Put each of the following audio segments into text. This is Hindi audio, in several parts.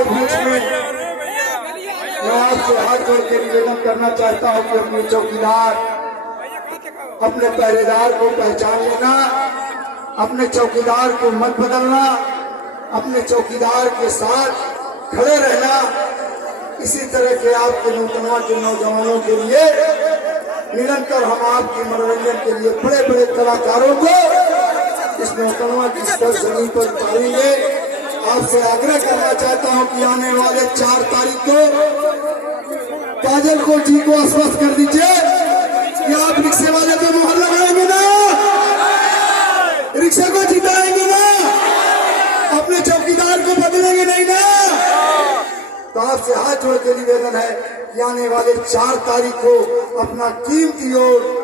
आपके बीच में मैं आपसे हाथ जोड़ के निवेदन करना चाहता हूं कि अपने चौकीदार, अपने पहरेदार को पहचान लेना, अपने चौकीदार को मत बदलना, अपने चौकीदार के साथ खड़े रहना। इसी तरह के आपके नौतनवा के नौजवानों के लिए निरंतर हम आपके मनोरंजन के लिए बड़े बड़े कलाकारों को इस नौतनवा की स्तर जमीन पर उतारेंगे। आपसे आग्रह करना चाहता हूं कि आने वाले 4 तारीख को काजल को जी को आश्वस्त कर दीजिए कि आप रिक्शे वाले पे मुहर लगाएंगे ना, रिक्शा को जिताएंगे ना, अपने चौकीदार को बदलेंगे नहीं ना। तो आपसे हाथ जोड़ के निवेदन है कि आने वाले 4 तारीख को अपना कीमती वोट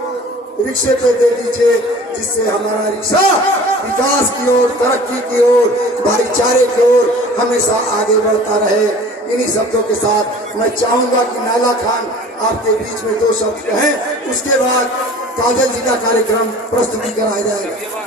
रिक्शे पे दे दीजिए, जिससे हमारा रिक्शा विकास की ओर, तरक्की की ओर, भाईचारे की ओर हमेशा आगे बढ़ता रहे। इन्हीं शब्दों के साथ मैं चाहूंगा कि नाला खान आपके बीच में 2 शब्द कहें, उसके बाद काजल जी का कार्यक्रम प्रस्तुति कराया जाएगा।